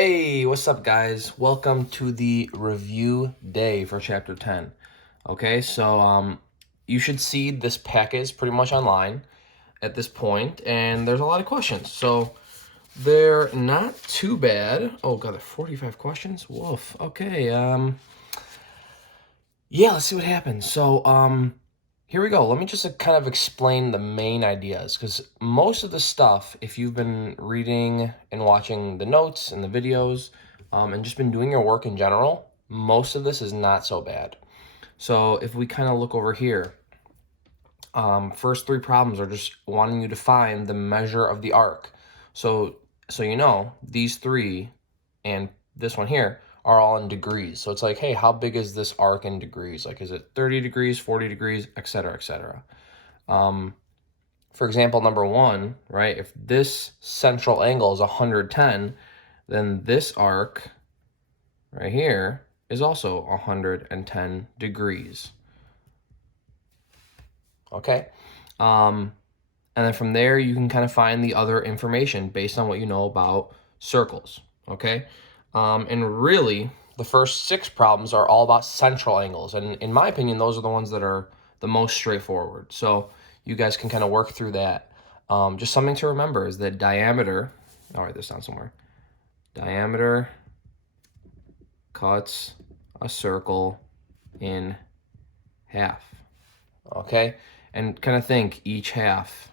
Hey, what's up, guys? Welcome to the review day for chapter 10. Okay, so you should see this package pretty much online at this point, and there's a lot of questions. So they're not too bad. Oh god, there are 45 questions. Woof. Okay, yeah, let's see what happens. So here we go. Let me just kind of explain the main ideas, because most of the stuff, if you've been reading and watching the notes and the videos, and just been doing your work in general, most of this is not so bad. So if we kind of look over here, first three problems are just wanting you to find the measure of the arc. So you know, these three and this one here are all in degrees. So it's like, hey, how big is this arc in degrees? Like, is it 30 degrees, 40 degrees, et cetera, et cetera. For example, number one, right? If this central angle is 110, then this arc right here is also 110 degrees. Okay? And then from there, you can kind of find the other information based on what you know about circles, okay? And really, the first six problems are all about central angles. And in my opinion, those are the ones that are the most straightforward. So you guys can kind of work through that. Just something to remember is that diameter, I'll write this down somewhere. Diameter cuts a circle in half, okay? And kind of think each half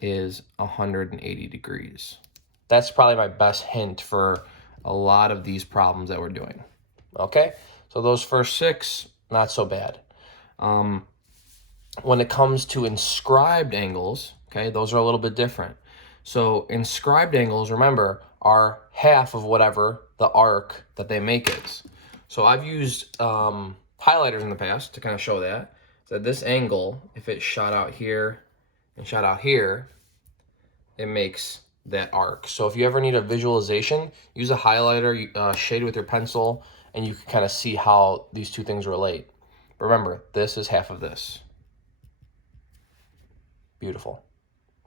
is 180 degrees. That's probably my best hint for a lot of these problems that we're doing. Okay, so those first six, not so bad. When it comes to inscribed angles, okay, those are a little bit different. So inscribed angles, remember, are half of whatever the arc that they make is. So I've used highlighters in the past to kind of show that. So this angle, if it shot out here and shot out here, it makes that arc. So if you ever need a visualization, use a highlighter, shade with your pencil, and you can kind of see how these two things relate. But remember, this is half of this. Beautiful.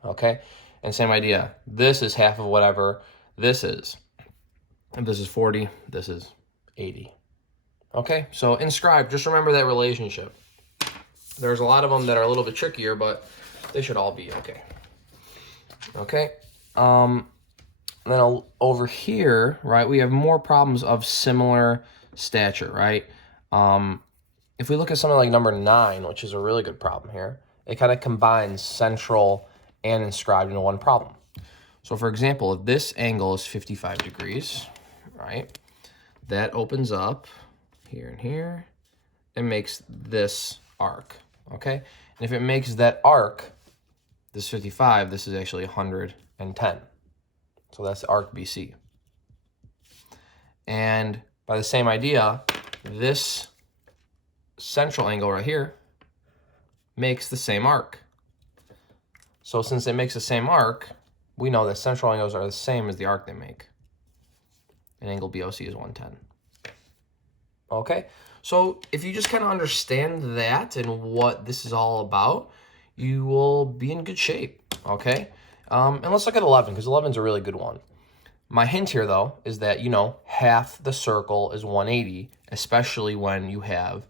Okay? And same idea. This is half of whatever this is. If this is 40, this is 80. Okay? So inscribed, just remember that relationship. There's a lot of them that are a little bit trickier, but they should all be okay. Okay, then over here, right, we have more problems of similar stature, right? If we look at something like number 9, which is a really good problem here, it kind of combines central and inscribed into one problem. So for example, if this angle is 55 degrees, right, that opens up here and here and makes this arc, okay? And if it makes that arc, this 55, this is actually 110. So that's arc BC. And by the same idea, this central angle right here makes the same arc. So since it makes the same arc, we know that central angles are the same as the arc they make. And angle BOC is 110. Okay, so if you just kind of understand that and what this is all about, you will be in good shape, okay? And let's look at 11, because 11 is a really good one. My hint here, though, is that, you know, half the circle is 180, especially when you have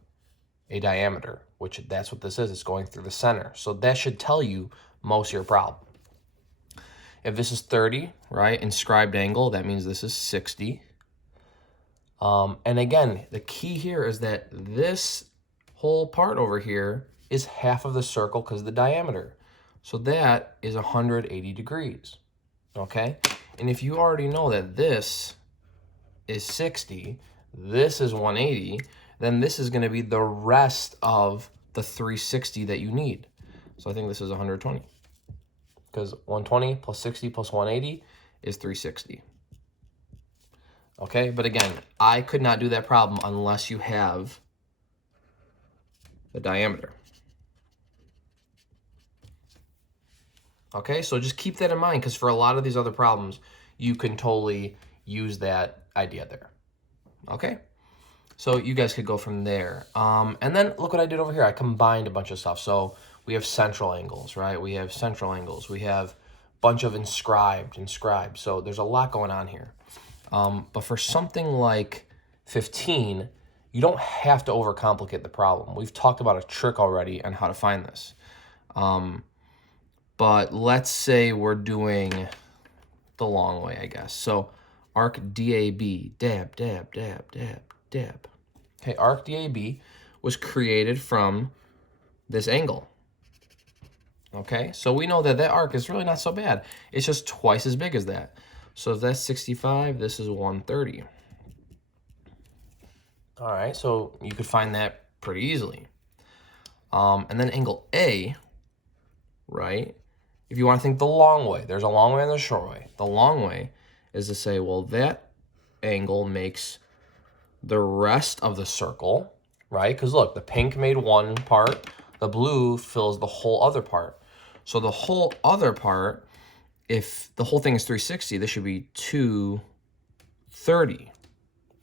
a diameter, which that's what this is. It's going through the center. So that should tell you most of your problem. If this is 30, right, inscribed angle, that means this is 60. And again, the key here is that this whole part over here is half of the circle because of the diameter. So that is 180 degrees, okay? And if you already know that this is 60, this is 180, then this is going to be the rest of the 360 that you need. So I think this is 120, because 120 plus 60 plus 180 is 360. Okay, but again, I could not do that problem unless you have the diameter. Okay, so just keep that in mind, because for a lot of these other problems, you can totally use that idea there. Okay, so you guys could go from there. And then look what I did over here. I combined a bunch of stuff. So we have central angles, right? We have central angles. We have bunch of inscribed. So there's a lot going on here. But for something like 15, you don't have to overcomplicate the problem. We've talked about a trick already on how to find this. But let's say we're doing the long way, I guess. So arc DAB, dab, dab, dab, dab, dab. Okay, arc DAB was created from this angle. Okay, so we know that that arc is really not so bad. It's just twice as big as that. So if that's 65, this is 130. All right, so you could find that pretty easily. And then angle A, right? If you want to think the long way, there's a long way and there's a short way. The long way is to say, well, that angle makes the rest of the circle, right? Because look, the pink made one part, the blue fills the whole other part. So the whole other part, if the whole thing is 360, this should be 230,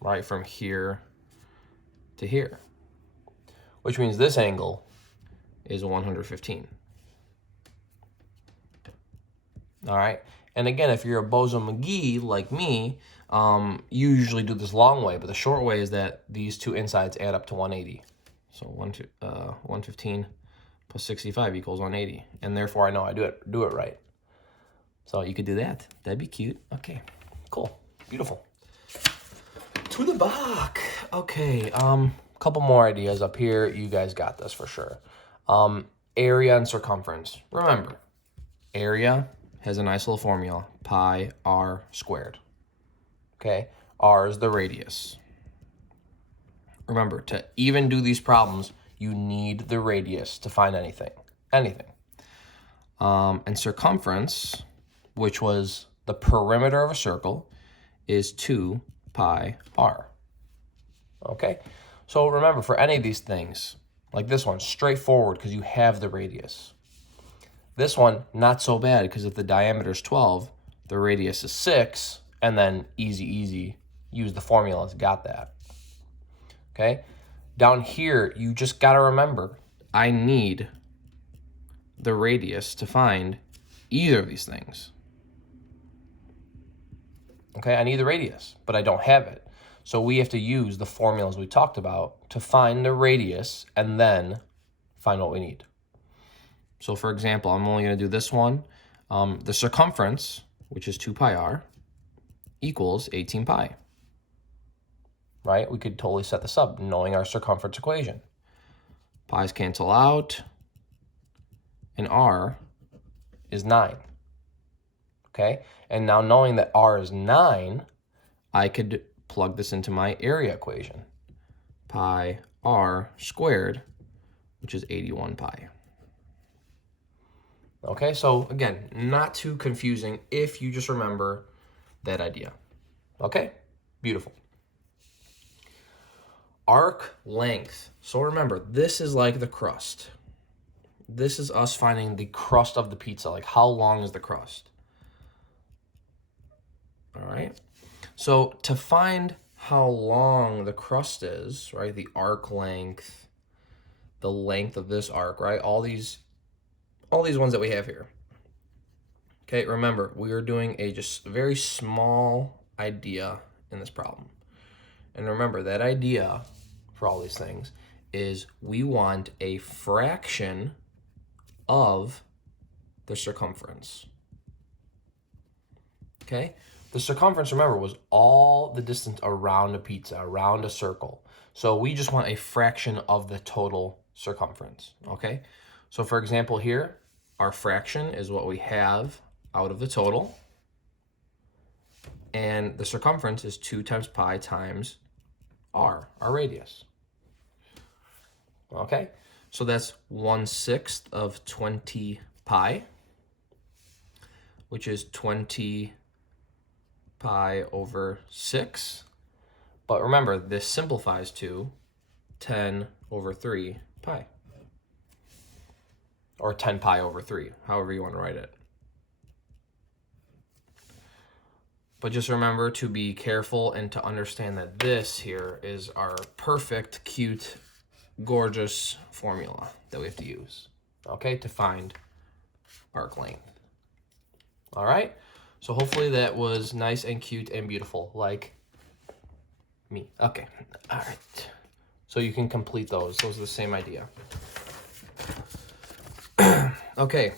right? From here to here, which means this angle is 115. All right, and again, if you're a Bozo McGee like me, you usually do this long way, but the short way is that these two insides add up to 180. So 115 plus 65 equals 180, and therefore I know I do it right. So you could do that. That'd be cute. Okay, cool, beautiful. To the back. Okay, couple more ideas up here. You guys got this for sure. Area and circumference. Remember, area has a nice little formula, pi r squared. Okay, r is the radius. Remember, to even do these problems, you need the radius to find anything. And circumference, which was the perimeter of a circle, is 2 pi r. Okay, so remember, for any of these things, like this one, straightforward because you have the radius. This one, not so bad, because if the diameter is 12, the radius is 6, and then easy, use the formulas, got that. Okay? Down here, you just got to remember, I need the radius to find either of these things. Okay, I need the radius, but I don't have it. So we have to use the formulas we talked about to find the radius and then find what we need. So for example, I'm only going to do this one. The circumference, which is 2 pi r, equals 18 pi. Right? We could totally set this up knowing our circumference equation. Pi's cancel out, and r is 9. Okay? And now knowing that r is 9, I could plug this into my area equation. Pi r squared, which is 81 pi. Okay, so again, not too confusing if you just remember that idea. Okay, beautiful. Arc length. So remember, this is like the crust. This is us finding the crust of the pizza, like how long is the crust? All right, so to find how long the crust is, right, the arc length, the length of this arc, right, all these ones that we have here. Okay, remember, we are doing a just very small idea in this problem. And remember, that idea for all these things is we want a fraction of the circumference. Okay, the circumference, remember, was all the distance around a pizza, around a circle. So we just want a fraction of the total circumference, okay? So for example here, our fraction is what we have out of the total. And the circumference is 2 times pi times r, our radius. Okay, so that's 1/6 of 20 pi, which is 20 pi over 6. But remember, this simplifies to 10 over 3 pi. Or 10 pi over 3, however you want to write it. But just remember to be careful and to understand that this here is our perfect, cute, gorgeous formula that we have to use, okay, to find arc length. All right? So hopefully that was nice and cute and beautiful, like me. Okay, all right. So you can complete those. Those are the same idea. Okay,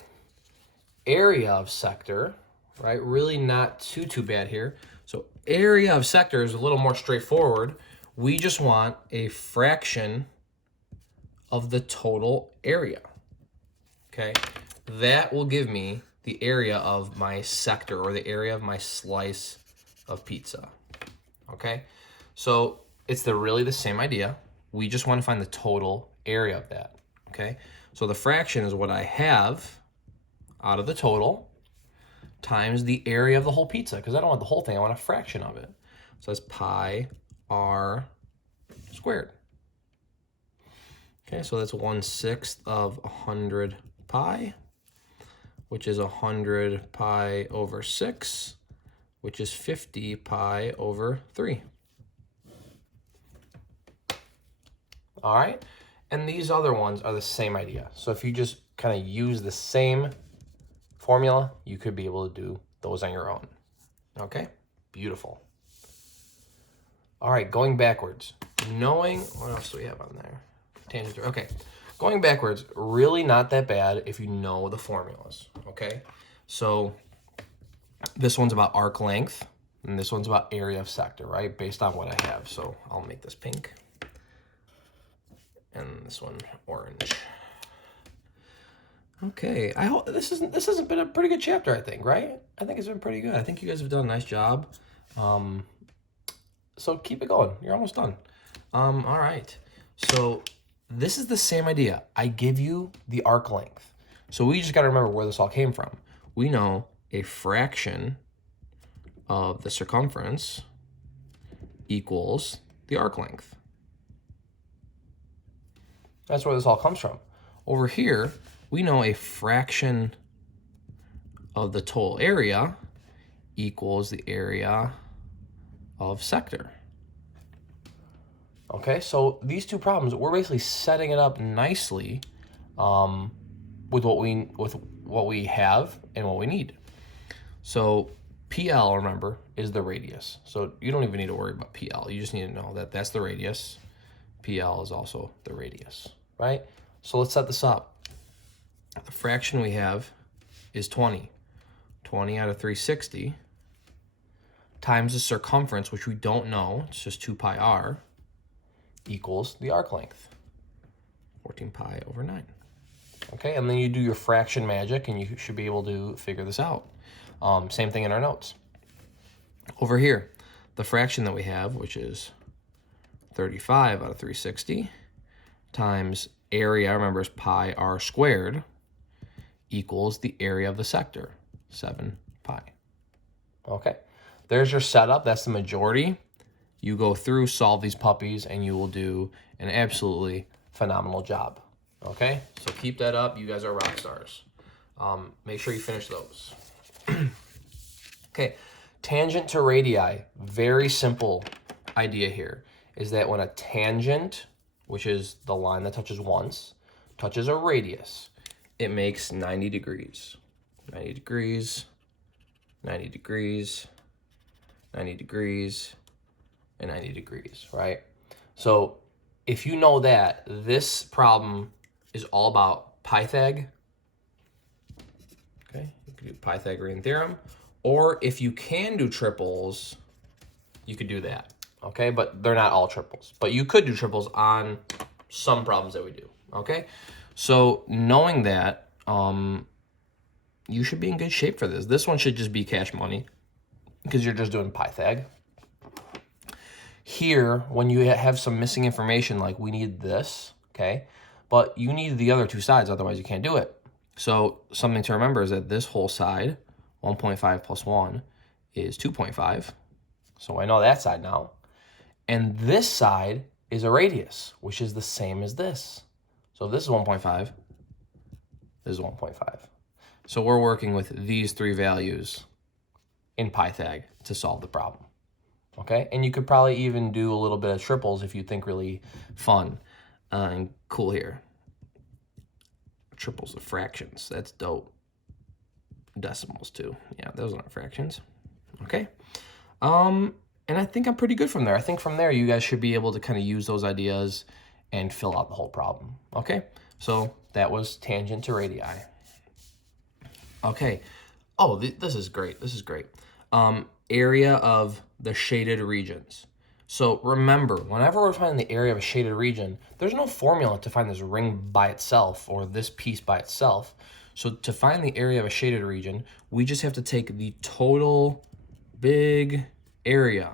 area of sector, right? Really not too bad here. So area of sector is a little more straightforward. We just want a fraction of the total area, okay? That will give me the area of my sector, or the area of my slice of pizza, okay? So it's really the same idea. We just want to find the total area of that, okay? So the fraction is what I have out of the total times the area of the whole pizza, because I don't want the whole thing, I want a fraction of it. So that's pi r squared. Okay, so that's 1/6 of 100 pi, which is 100 pi over 6, which is 50 pi over 3. All right, and these other ones are the same idea. So if you just kind of use the same formula, you could be able to do those on your own. Okay, beautiful. All right, going backwards, knowing, what else do we have on there? Tangent, okay. Going backwards, really not that bad if you know the formulas, okay? So this one's about arc length, and this one's about area of sector, right? Based on what I have. So I'll make this pink, and this one orange. Okay, I hope this has been a pretty good chapter, I think, right? I think it's been pretty good. I think you guys have done a nice job. So keep it going. You're almost done. All right. So this is the same idea. I give you the arc length. So we just got to remember where this all came from. We know a fraction of the circumference equals the arc length. That's where this all comes from. Over here, we know a fraction of the total area equals the area of sector. Okay, so these two problems, we're basically setting it up nicely with what we have and what we need. So PL, remember, is the radius. So you don't even need to worry about PL. You just need to know that that's the radius. PL is also the radius, right? So let's set this up. The fraction we have is 20. 20 out of 360 times the circumference, which we don't know, it's just 2 pi r, equals the arc length, 14 pi over 9. Okay, and then you do your fraction magic, and you should be able to figure this out. Same thing in our notes. Over here, the fraction that we have, which is 35 out of 360, times area, remember, is pi r squared, equals the area of the sector, 7 pi. Okay, there's your setup. That's the majority. You go through, solve these puppies, and you will do an absolutely phenomenal job. Okay, so keep that up. You guys are rock stars. Make sure you finish those. Okay, tangent to radii. Very simple idea here is that when a tangent, which is the line that touches once, touches a radius, it makes 90 degrees. 90 degrees, 90 degrees, 90 degrees, and 90 degrees, right? So if you know that, this problem is all about Pythag. Okay, you could do Pythagorean theorem. Or if you can do triples, you could do that. Okay, but they're not all triples. But you could do triples on some problems that we do. Okay, so knowing that, you should be in good shape for this. This one should just be cash money because you're just doing Pythag. Here, when you have some missing information, like we need this, okay, but you need the other two sides, otherwise you can't do it. So something to remember is that this whole side, 1.5 plus 1, is 2.5. So I know that side now. And this side is a radius, which is the same as this. So if this is 1.5, this is 1.5. So we're working with these three values in Pythag to solve the problem. Okay, and you could probably even do a little bit of triples if you think really fun and cool here. Triples of fractions, that's dope. decimals too. Yeah, those aren't fractions. Okay. And I think I'm pretty good from there. I think from there you guys should be able to kind of use those ideas and fill out the whole problem. Okay, so that was tangent to radii. Okay. Oh, this is great. This is great. Area of the shaded regions. So remember, whenever we're finding the area of a shaded region, there's no formula to find this ring by itself or this piece by itself. So to find the area of a shaded region, we just have to take the total big area,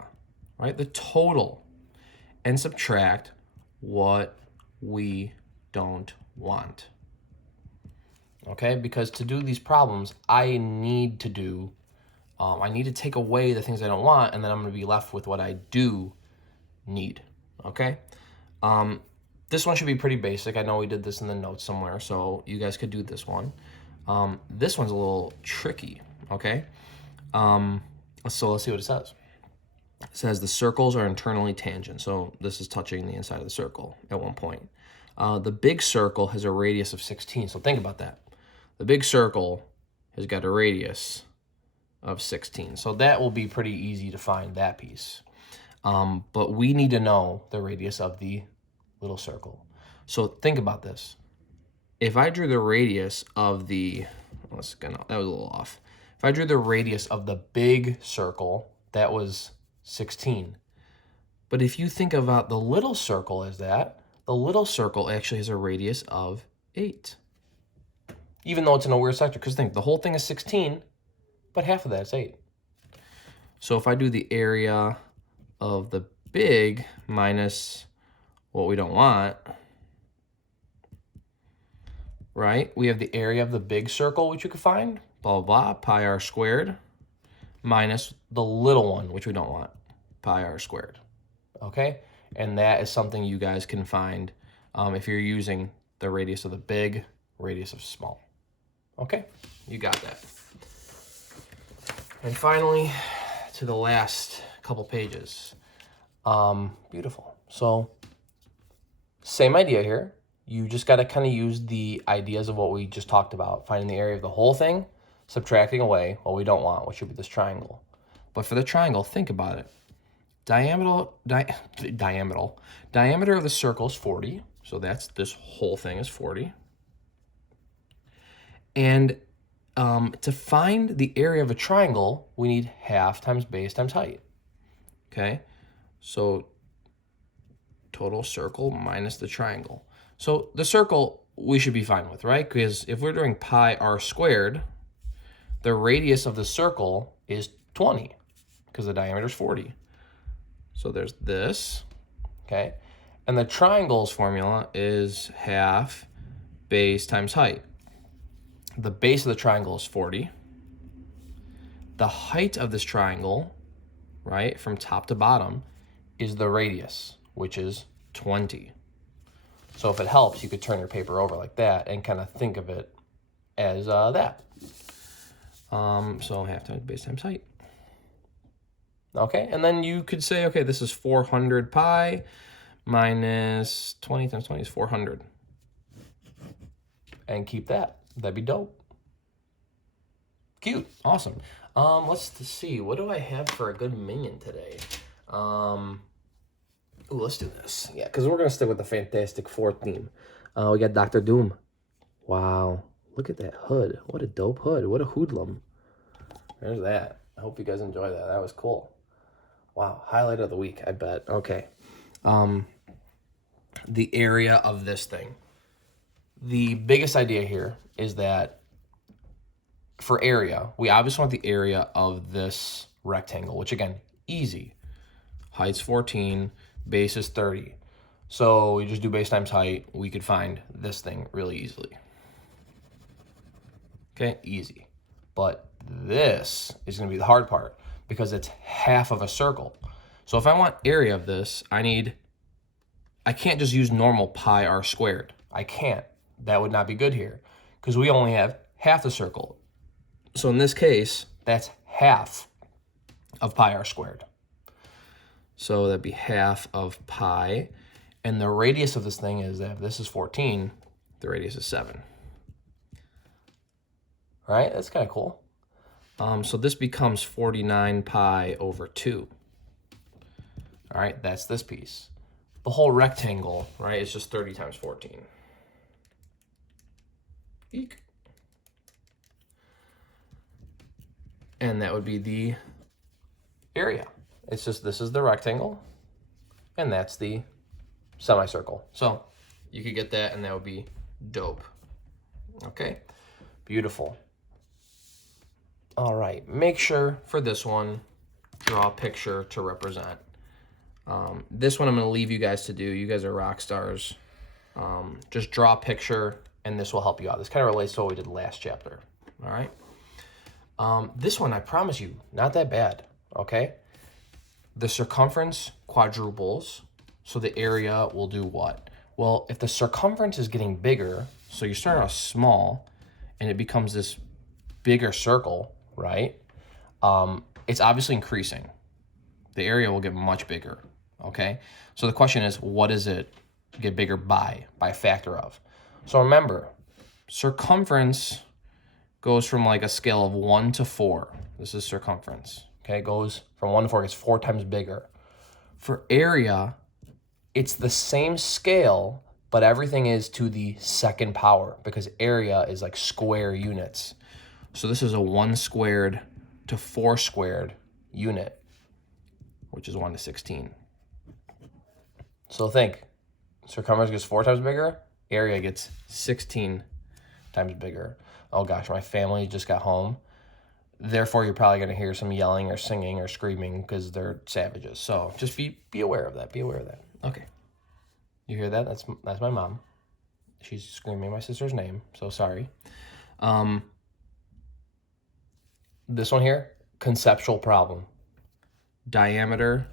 right? The total, and subtract what we don't want. Okay, because to do these problems, I need to take away the things I don't want, and then I'm going to be left with what I do need. Okay, this one should be pretty basic. I know we did this in the notes somewhere, so you guys could do this one. This one's a little tricky. Okay, so let's see what it says. It says the circles are internally tangent, so this is touching the inside of the circle at one point. The big circle has a radius of 16, so think about that. The big circle has got a radius of 16, so that will be pretty easy to find that piece. But we need to know the radius of the little circle. So think about this. If I drew the radius of the, that was a little off. If I drew the radius of the big circle, that was 16. But if you think about the little circle as that, the little circle actually has a radius of 8. Even though it's in a weird sector, because think, the whole thing is 16, but half of that is 8. So if I do the area of the big minus what we don't want, right? We have the area of the big circle, which you could find, blah, blah, blah, pi r squared, minus the little one, which we don't want, pi r squared, okay? And that is something you guys can find if you're using the radius of the big, radius of small. Okay, you got that. And finally, to the last couple pages. Beautiful. So, same idea here. You just got to kind of use the ideas of what we just talked about, finding the area of the whole thing, subtracting away what we don't want, which should be this triangle. But for the triangle, think about it. Diameter of the circle is 40, so that's this whole thing is 40. And to find the area of a triangle, we need half times base times height. Okay, so total circle minus the triangle. So the circle we should be fine with, right? Because if we're doing pi r squared, the radius of the circle is 20 because the diameter is 40. So there's this, okay? And the triangle's formula is half base times height. The base of the triangle is 40. The height of this triangle, right, from top to bottom, is the radius, which is 20. So if it helps, you could turn your paper over like that and kind of think of it as that. So half times base times height. Okay, and then you could say, okay, this is 400 pi minus 20 times 20 is 400. And keep that. That'd be dope. Cute. Awesome. Let's see. What do I have for a good minion today? Ooh, let's do this. Yeah, because we're going to stick with the Fantastic Four theme. We got Dr. Doom. Wow. Look at that hood. What a dope hood. What a hoodlum. There's that. I hope you guys enjoy that. That was cool. Wow. Highlight of the week, I bet. Okay. The area of this thing. The biggest idea here is that for area, we obviously want the area of this rectangle, which again, easy. Height's 14, base is 30. So we just do base times height. We could find this thing really easily. Okay, easy. But this is going to be the hard part because it's half of a circle. So if I want area of this, I can't just use normal pi r squared. I can't. That would not be good here because we only have half the circle. So in this case, that's half of pi r squared. So that'd be half of pi. And the radius of this thing is that if this is 14, the radius is 7. All right, that's kind of cool. So this becomes 49 pi over 2. All right, that's this piece. The whole rectangle, right, is just 30 times 14. Eek. And that would be the area. It's just, this is the rectangle, and that's the semicircle. So you could get that, and that would be dope. Okay, beautiful. All right, make sure for this one, draw a picture to represent. This one I'm going to leave you guys to do. You guys are rock stars. Just draw a picture, and this will help you out. This kind of relates to what we did last chapter. All right. This one, I promise you, not that bad. Okay. The circumference quadruples, so the area will do what? Well, if the circumference is getting bigger, so you start out small, and it becomes this bigger circle, right? It's obviously increasing. The area will get much bigger, okay? So the question is, what does it get bigger by a factor of? So remember, circumference goes from like a scale of 1 to 4. This is circumference, okay? It goes from 1 to 4, it's 4 times bigger. For area, it's the same scale, but everything is to the second power because area is like square units. So this is a 1 squared to 4 squared unit, which is 1 to 16. So think, circumference gets 4 times bigger, area gets 16 times bigger. Oh gosh, my family just got home. Therefore, you're probably gonna hear some yelling or singing or screaming because they're savages. So just be aware of that, be aware of that. Okay, you hear that? That's my mom. She's screaming my sister's name, so sorry. This one here, conceptual problem. Diameter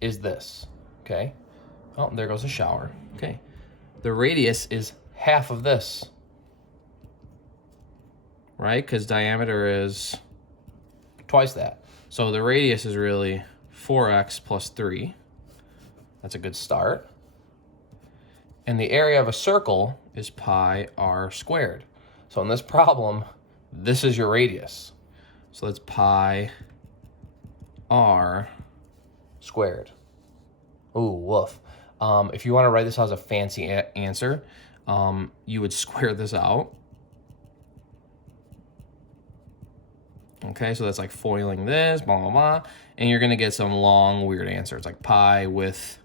is this, okay? Oh, there goes the shower, okay. The radius is half of this, right? Because diameter is twice that. So the radius is really 4x plus 3. That's a good start. And the area of a circle is pi r squared. So in this problem, this is your radius. So that's pi r squared. Ooh, woof. If you want to write this as a fancy answer, you would square this out. Okay, so that's like foiling this, blah, blah, blah. And you're going to get some long, weird answer. It's like pi with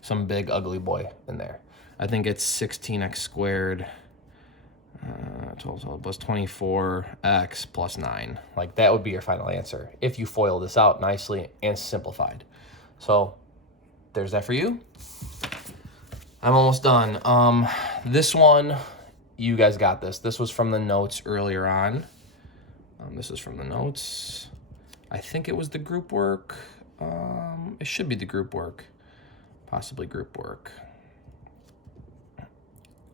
some big, ugly boy in there. I think it's 16x squared total plus 24x plus 9. Like that would be your final answer if you foil this out nicely and simplified. So there's that for you. I'm almost done. This one, you guys got this. This was from the notes earlier on. This is from the notes. I think it was the group work. It should be the group work. Possibly group work.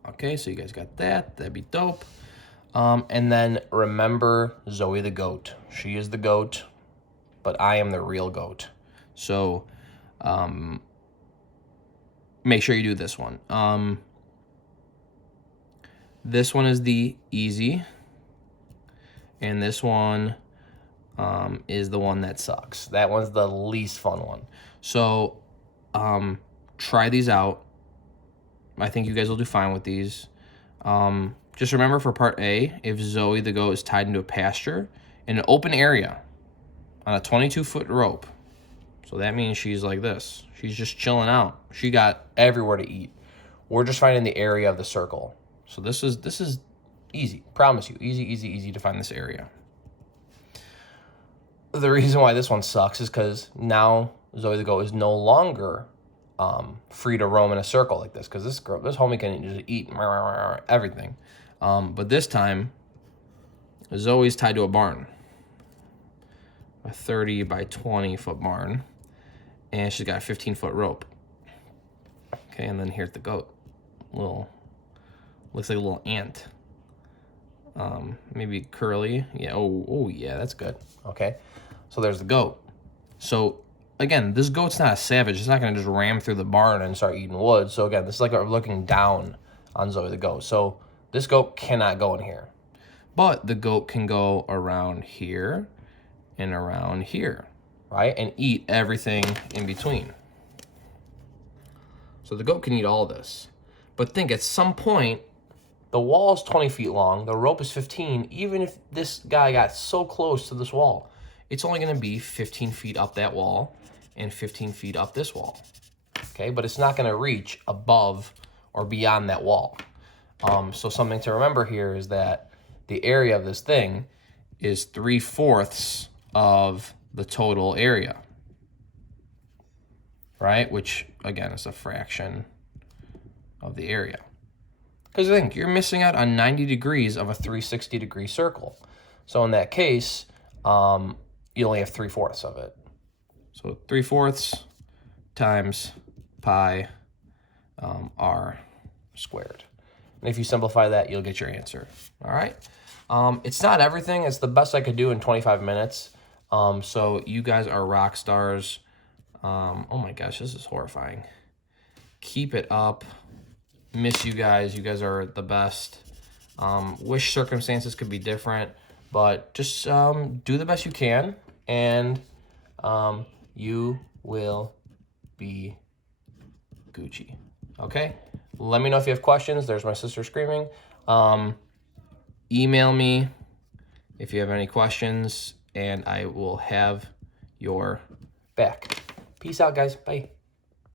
Okay, so you guys got that. That'd be dope. And then remember Zoe the goat. She is the goat, but I am the real goat. So make sure you do this one. This one is the easy. And this one is the one that sucks. That one's the least fun one. So try these out. I think you guys will do fine with these. Just remember for part A, if Zoe the goat is tied into a pasture in an open area on a 22-foot rope. So that means she's like this. She's just chilling out. She got everywhere to eat. We're just finding the area of the circle. So this is easy. Promise you. Easy, easy, easy to find this area. The reason why this one sucks is because now Zoe the goat is no longer free to roam in a circle like this, because this homie can just eat everything. But this time, Zoe's tied to a barn, a 30 by 20 foot barn, and she's got a 15-foot rope. Okay, and then here's the goat. Looks like a little ant. Maybe curly. Yeah. Oh, yeah, that's good. Okay, so there's the goat. So again, this goat's not a savage. It's not going to just ram through the barn and start eating wood. So again, this is like looking down on Zoe the goat. So this goat cannot go in here. But the goat can go around here and around here, right? And eat everything in between. So the goat can eat all this. But think, at some point, the wall is 20 feet long, the rope is 15. Even if this guy got so close to this wall, it's only gonna be 15 feet up that wall and 15 feet up this wall, okay? But it's not gonna reach above or beyond that wall. So something to remember here is that the area of this thing is 3/4 of the total area, right? Which, again, is a fraction of the area. Because think, you're missing out on 90 degrees of a 360-degree circle. So in that case, you only have 3/4 of it. So 3/4 times pi r squared. And if you simplify that, you'll get your answer. All right. It's not everything. It's the best I could do in 25 minutes. So you guys are rock stars. Oh my gosh, this is horrifying. Keep it up. Miss you guys. You guys are the best. Wish circumstances could be different, but just do the best you can, and you will be Gucci. Okay? Let me know if you have questions. There's my sister screaming. Email me if you have any questions, and I will have your back. Peace out, guys. Bye.